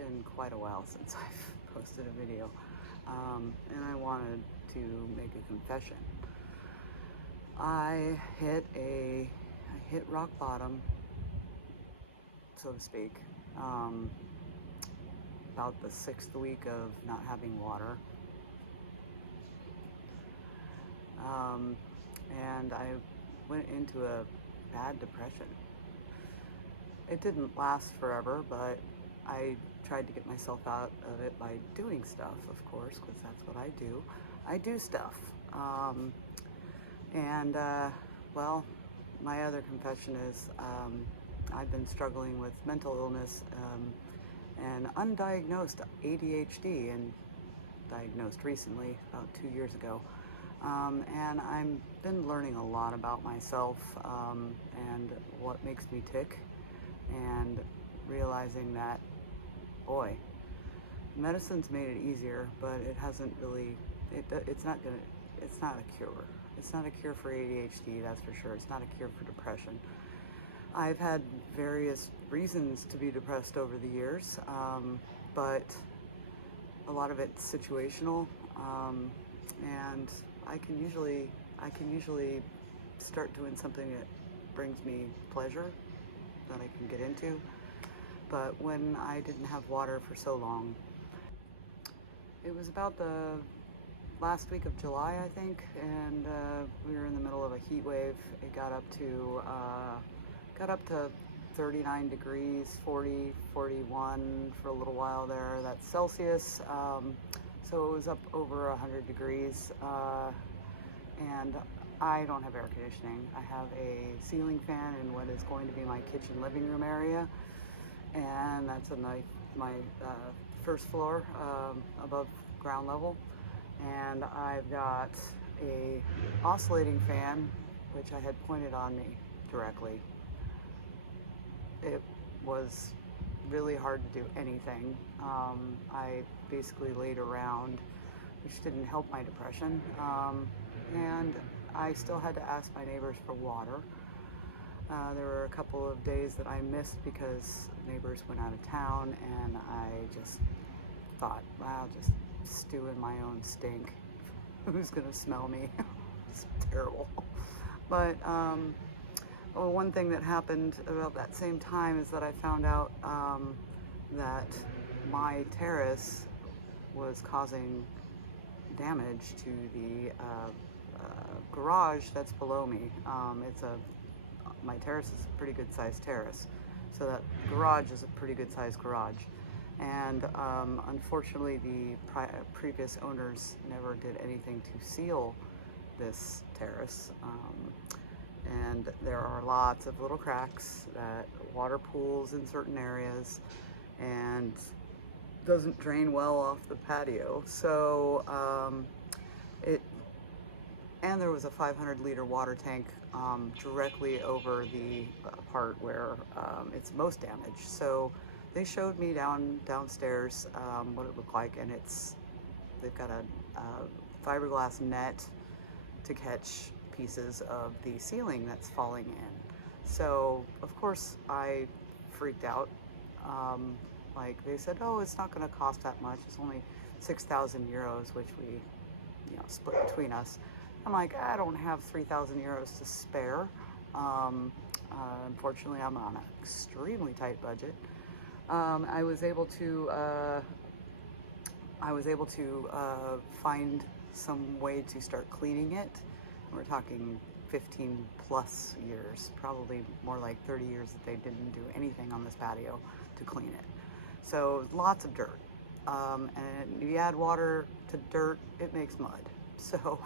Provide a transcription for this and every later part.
been quite a while since I've posted a video, and I wanted to make a confession. I hit rock bottom, so to speak, about the 6th week of not having water. And I went into a bad depression. It didn't last forever, but I tried to get myself out of it by doing stuff, of course, because that's what I do. I do stuff. Well, my other confession is I've been struggling with mental illness and undiagnosed ADHD, and diagnosed recently, about 2 years ago. And I've been learning a lot about myself and what makes me tick, and realizing that, boy, medicine's made it easier, but it hasn't really, it's not a cure. It's not a cure for ADHD, that's for sure. It's not a cure for depression. I've had various reasons to be depressed over the years, but a lot of it's situational, and I can usually start doing something that brings me pleasure that I can get into. But when I didn't have water for so long, it was about the last week of July, I think, and we were in the middle of a heat wave. It got up to 39 degrees, 40, 41 for a little while there. That's Celsius. So it was up over 100 degrees, and I don't have air conditioning. I have a ceiling fan in what is going to be my kitchen living room area, and that's in my first floor above ground level. And I've got a oscillating fan, which I had pointed on me directly. It was really hard to do anything. I basically laid around, which didn't help my depression. And I still had to ask my neighbors for water. There were a couple of days that I missed because neighbors went out of town, and I just thought, wow, just stew in my own stink. Who's gonna smell me? It's terrible. But well, one thing that happened about that same time is that I found out that my terrace was causing damage to the garage that's below me. My terrace is a pretty good sized terrace, so that garage is a pretty good sized garage. And unfortunately, the previous owners never did anything to seal this terrace. And there are lots of little cracks that water pools in certain areas and doesn't drain well off the patio. So and there was a 500-liter water tank directly over the part where it's most damaged. So they showed me downstairs what it looked like, and they've got a fiberglass net to catch pieces of the ceiling that's falling in. So of course I freaked out. Like they said, oh, it's not going to cost that much. It's only 6,000 euros, which we, split between us. I'm like, I don't have 3,000 euros to spare. Unfortunately, I'm on an extremely tight budget. I was able to find some way to start cleaning it. We're talking 15 plus years, probably more like 30 years that they didn't do anything on this patio to clean it. So lots of dirt. And you add water to dirt, it makes mud. So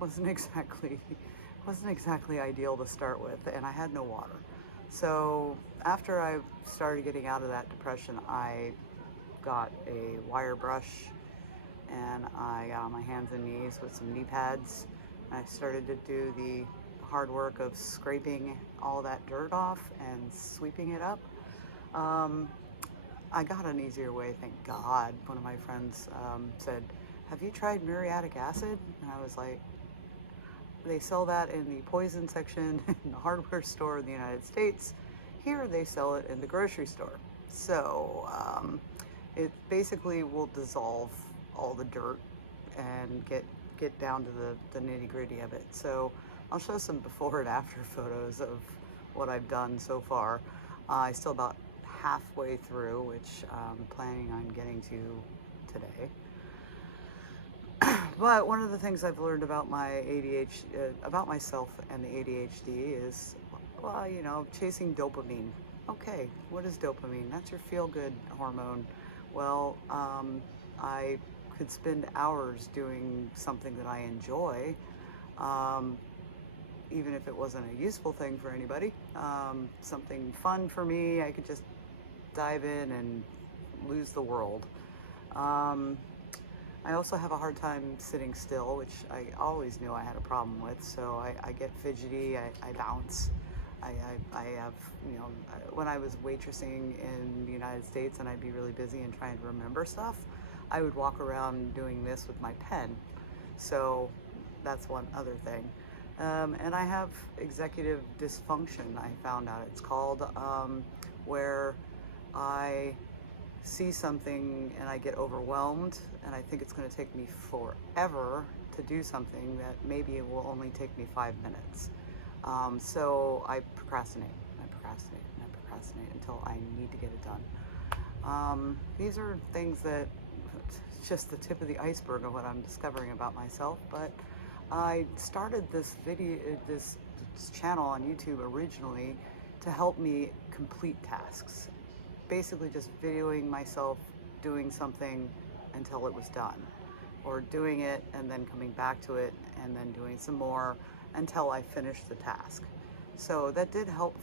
wasn't exactly ideal to start with, and I had no water. So after I started getting out of that depression, I got a wire brush, and I got on my hands and knees with some knee pads. I started to do the hard work of scraping all that dirt off and sweeping it up. I got an easier way, thank God. One of my friends said, have you tried muriatic acid? And I was like, they sell that in the poison section in the hardware store in the United States. Here they sell it in the grocery store. So it basically will dissolve all the dirt and get down to the nitty gritty of it. So I'll show some before and after photos of what I've done so far. I still about halfway through, which I'm planning on getting to today. But one of the things I've learned about my ADHD, about myself and the ADHD is, well, you know, chasing dopamine. Okay, what is dopamine? That's your feel-good hormone. Well, I could spend hours doing something that I enjoy, even if it wasn't a useful thing for anybody. Something fun for me, I could just dive in and lose the world. I also have a hard time sitting still, which I always knew I had a problem with. So I get fidgety, I bounce. I have, you know, when I was waitressing in the United States and I'd be really busy and trying to remember stuff, I would walk around doing this with my pen. So that's one other thing. And I have executive dysfunction, I found out it's called, where I see something and I get overwhelmed and I think it's going to take me forever to do something that maybe it will only take me 5 minutes. So I procrastinate until I need to get it done. These are things that, just the tip of the iceberg of what I'm discovering about myself, but I started this channel on YouTube originally to help me complete tasks. Basically just videoing myself doing something until it was done, or doing it and then coming back to it and then doing some more until I finished the task. So that did help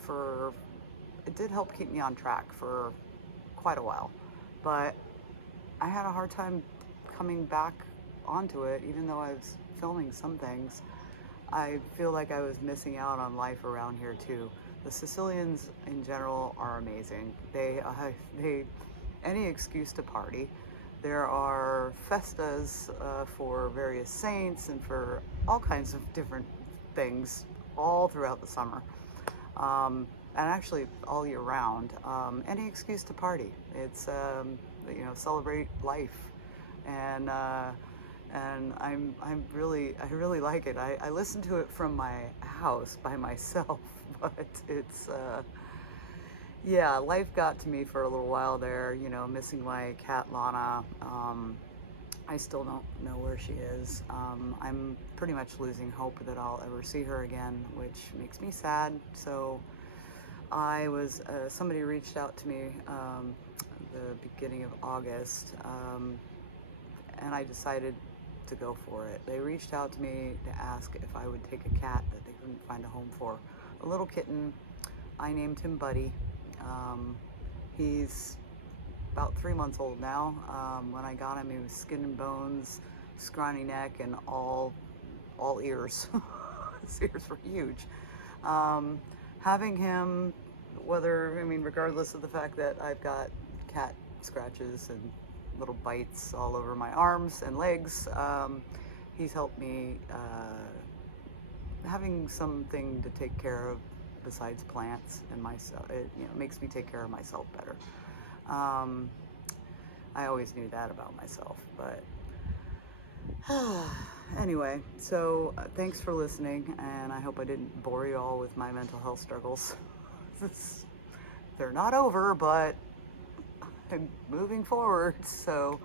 keep me on track for quite a while, but I had a hard time coming back onto it. Even though I was filming some things, I feel like I was missing out on life around here too. The Sicilians in general are amazing. They any excuse to party. There are festas for various saints and for all kinds of different things all throughout the summer, and actually all year round. Any excuse to party. It's you know, celebrate life, and I really like it. I listen to it from my house by myself, but it's yeah, life got to me for a little while there, you know, missing my cat Lana. I still don't know where she is. I'm pretty much losing hope that I'll ever see her again, which makes me sad. So I was, somebody reached out to me the beginning of August, and I decided to go for it. They reached out to me to ask if I would take a cat that they couldn't find a home for. A little kitten. I named him Buddy. He's about 3 months old now. When I got him, he was skin and bones, scrawny neck, and all ears. His ears were huge. Having him, regardless of the fact that I've got cat scratches and little bites all over my arms and legs, he's helped me, having something to take care of besides plants and myself. It, you know, makes me take care of myself better. I always knew that about myself, but anyway, so thanks for listening, and I hope I didn't bore you all with my mental health struggles. They're not over, but I'm moving forward. So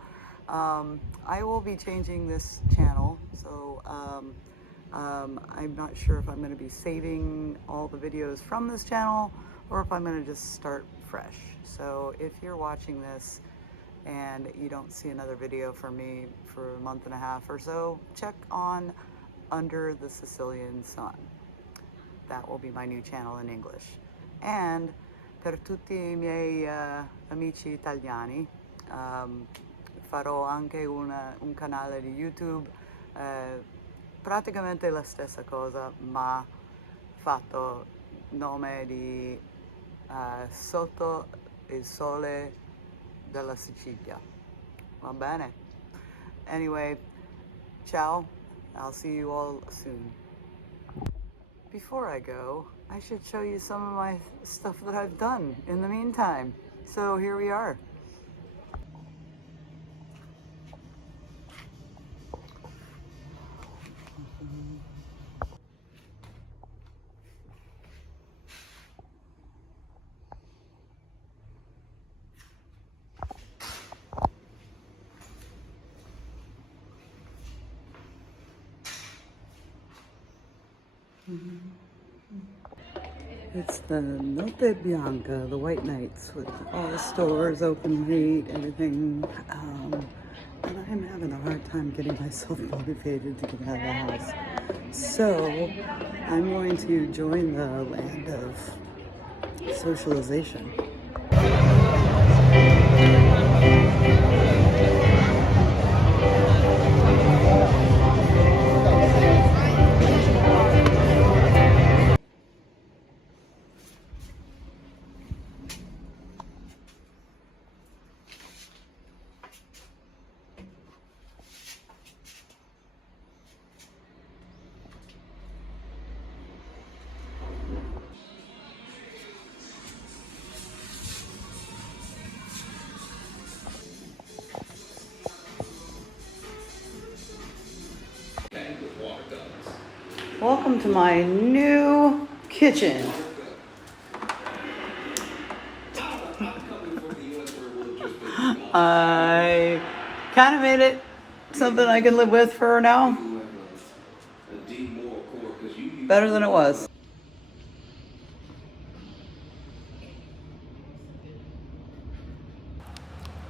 I will be changing this channel, so I'm not sure if I'm going to be saving all the videos from this channel or if I'm going to just start fresh. So if you're watching this and you don't see another video from me for a month and a half or so, check on Under the Sicilian Sun. That will be my new channel in English. And per tutti I miei amici italiani, farò anche un canale di YouTube, praticamente la stessa cosa, ma fatto nome di Sotto il sole della Sicilia. Va bene? Anyway, ciao. I'll see you all soon. Before I go, I should show you some of my stuff that I've done in the meantime. So here we are. It's the Notte Bianca, the white nights, with all the stores open late, everything. And I'm having a hard time getting myself motivated to get out of the house. So I'm going to join the land of socialization. Welcome to my new kitchen. I kind of made it something I can live with for now. Better than it was.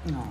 No,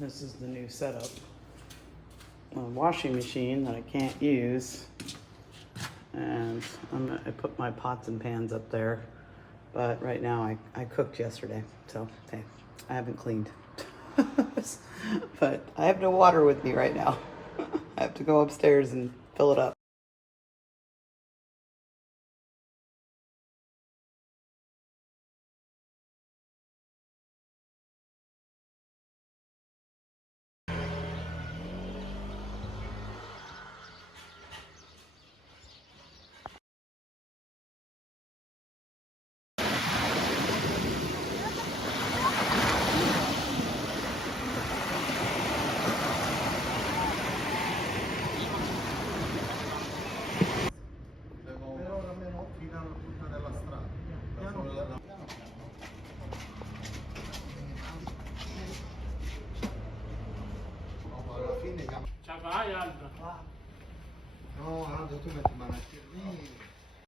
this is the new setup. A washing machine that I can't use. And I put my pots and pans up there. But right now I cooked yesterday, so hey, I haven't cleaned. But I have no water with me right now. I have to go upstairs and fill it up. No, devo tu metti